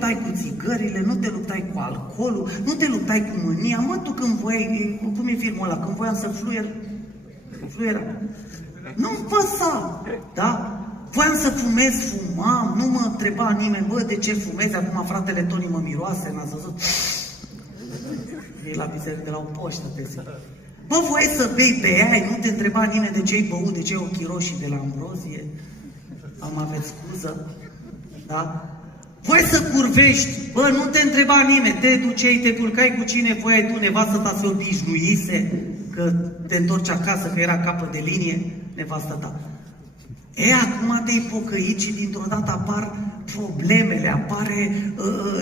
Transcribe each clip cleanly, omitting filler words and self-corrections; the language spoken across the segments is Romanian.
luptai cu țigările, nu te luptai cu alcoolul, nu te luptai cu mânia. Mă, tu când voiai, cum e filmul ăla, când voiam să fluiera, nu-mi păsa, da? Voiam să fumez, fumam, nu mă întreba nimeni, bă, de ce fumezi? Acum fratele Toni mă miroase, n-ați văzut? E la biserică de la o poștă, te zic. Bă, voiai să bei, beai, nu te întreba nimeni de ce ai băut, de ce ai ochii roșii de la Ambrozie. Am aveți scuză, da? Voiai să curvești, bă, nu te întreba nimeni, te duceai, te culcai cu cine voiai tu, nevastă ta se obișnuise, că te întorci acasă, că era capă de linie, nevastă ta. E, acum te-ai pocăit și dintr-o dată apar problemele, apare,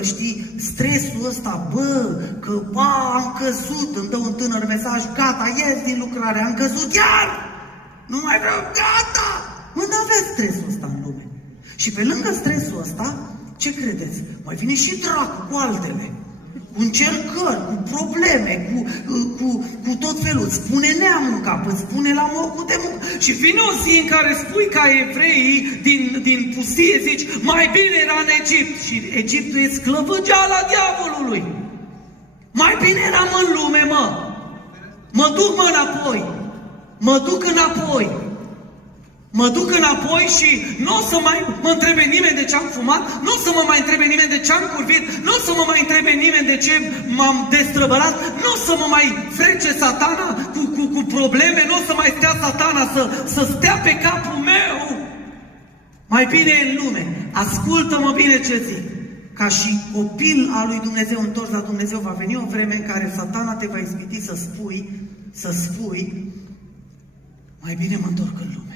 știi, stresul ăsta, bă, că, am căzut, îmi dă un tânăr mesaj, gata, ies din lucrare, am căzut iar, nu mai vreau, gata! Mă, n-aveți stresul ăsta în lume. Și pe lângă stresul ăsta, ce credeți? Mai vine și dracu cu altele, cu încercări, cu probleme, cu tot felul. Îți pune neamul în cap, îți pune la locul de muncă. Și vine o zi în care spui ca evreii din pustie, zici, mai bine era în Egipt. Și Egiptul e sclăvăgeala diavolului. Mai bine eram în lume, mă. Mă duc, mă, înapoi. Mă duc înapoi. Mă duc înapoi și nu o să mai mă întrebe nimeni de ce am fumat, nu o să mă mai întrebe nimeni de ce am curvit, nu o să mă mai întrebe nimeni de ce m-am destrăbălat, nu o să mă mai frece satana cu probleme, nu o să mai stea satana să stea pe capul meu. Mai bine e în lume. Ascultă-mă bine ce zic. Ca și copil al lui Dumnezeu întors la Dumnezeu, va veni o vreme în care satana te va ispiti să spui, mai bine mă întorc în lume.